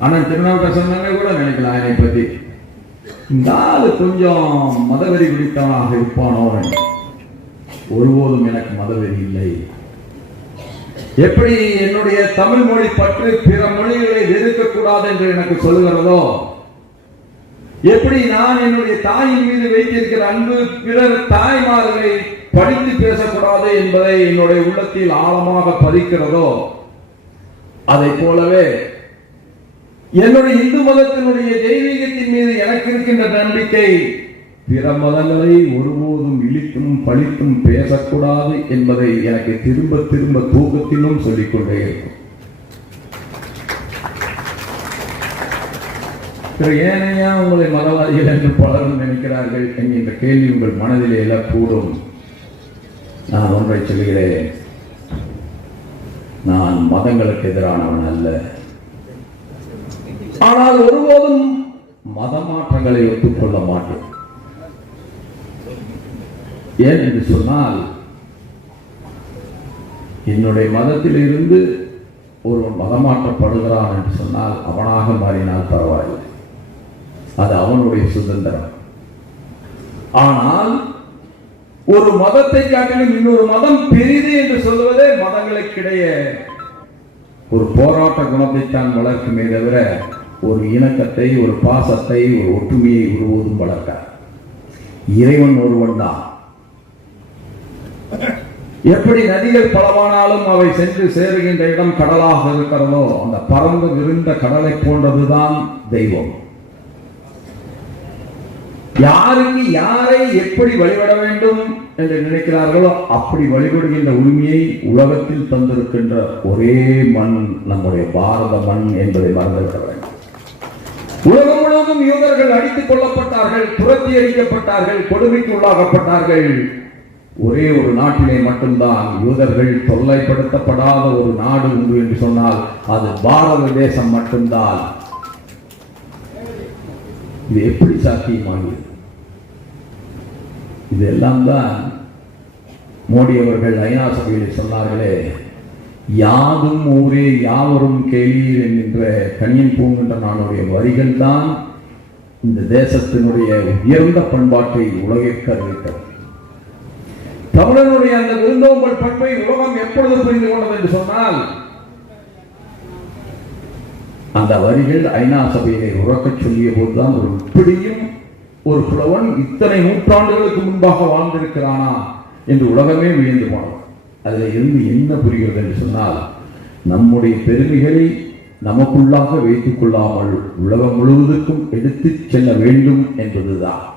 ஆனா திருநாவுக்கரசனாலே கூட நினைக்கலாம் என்னை பத்தி. இந்த கொஞ்சம் மதவெறி குறித்தவனாக இருப்பானோ ஒருபோதும் எனக்கு மதவெறி இல்லை. எப்படி என்னுடைய தமிழ் மொழி பற்று பிற மொழிகளை எதிர்க்கக்கூடாது என்று எனக்கு சொல்லுகிறதோ எப்படி நான் என்னுடைய தாயின் மீது வைத்திருக்கிற அன்பு பிறர் தாய்மார்களை படித்து பேசக்கூடாது என்பதை என்னுடைய உள்ளத்தில் ஆழமாக பதிக்கிறதோ அதை போலவே என்னுடைய இந்து மதத்தினுடைய தெய்வீகத்தின் மீது எனக்கு இருக்கின்ற நம்பிக்கை பிற மதங்களை ஒருபோதும் இழித்தும் பழித்தும் பேசக்கூடாது என்பதை எனக்கு திரும்ப திரும்ப தூக்கத்திலும் சொல்லிக்கொண்டே இருக்கும். ஏனையா உங்களை மதவாதிகள் என்று பலரும் நினைக்கிறார்கள் என்கின்ற கேள்வி உங்கள் மனதிலே கூடும். நான் ஒன்றை சொல்கிறேன். நான் மதங்களுக்கு எதிரானவன் அல்ல. ஆனால் ஒருபோதும் மத மாற்றங்களை ஒத்துக்கொள்ள மாட்டேன். ஏன் என்று சொன்னால் என்னுடைய மதத்தில் இருந்து ஒருவன் மதமாற்றப்படுகிறான் என்று சொன்னால் அவனாக மாறினால் பரவாயில்லை. அது அவனுடைய சுதந்திரம். ஆனால் ஒரு மதத்தை காட்டிலும் இன்னொரு மதம் பெரிது என்று சொல்வதே மதங்களுக்கிடையே ஒரு போராட்ட குணத்தைத்தான் வளர்க்குமே தவிர ஒரு இணக்கத்தை ஒரு பாசத்தை ஒரு ஒற்றுமையை ஒருபோதும் வளர்க்க. இறைவன் ஒருவன் தான். எப்படி நதிகள் பலமானாலும் அவை சென்று சேருகின்ற இடம் கடலாக இருக்கிறதோ அந்த பறந்து விரிந்த கடலை போன்றதுதான் தெய்வம். யாருக்கு யாரை எப்படி வழிபட வேண்டும் என்று நினைக்கிறார்களோ அப்படி வழிபடுகின்ற உரிமையை உலகத்தில் தந்திருக்கின்ற ஒரே மண் நம்முடைய பாரத மண் என்பதை மறந்துவிட வேண்டும். உலகம் முழுவதும் யூதர்கள் அடித்துக் கொல்லப்பட்டார்கள் துரத்தி அடிக்கப்பட்டார்கள் கொடுமைக்கு உள்ளாகப்பட்டார்கள் ஒரே ஒரு நாட்டிலே மட்டும்தான் யூதர்கள் தொல்லைப்படுத்தப்படாத ஒரு நாடு உண்டு என்று சொன்னால் அது பாரத தேசம் மட்டும்தான். இது எப்படி சாத்தியமாகியது இதெல்லாம் தான் மோடி அவர்கள் ஐநா சபையில் சொன்னார்களே யாதும் ஊரே யாவரும் கேளீர் என்கின்ற கனியன் பூங்குன்ற நானுடைய வரிகள் தான் இந்த தேசத்தினுடைய உயர்ந்த பண்பாட்டை உலகிற்கு அறிவித்தது. தமிழனுடைய அந்த விருந்தோம்பல் பண்பை உலகம் எப்பொழுது புரிந்து கொண்டது என்று சொன்னால் அந்த வரிகள் ஐநா சபையை உறக்கச் சொல்லிய போதுதான் ஒரு இப்படியும் ஒரு புலவன் இத்தனை நூற்றாண்டுகளுக்கு முன்பாக வாழ்ந்திருக்கிறானா என்று உலகமே வியந்து போனது அதில் இருந்து என்ன புரிகிறது என்று சொன்னால் நம்முடைய பெருமைகளை நமக்குள்ளாக வைத்துக் கொள்ளாமல் உலகம் முழுவதற்கும் எடுத்துச் செல்ல வேண்டும் என்பதுதான்.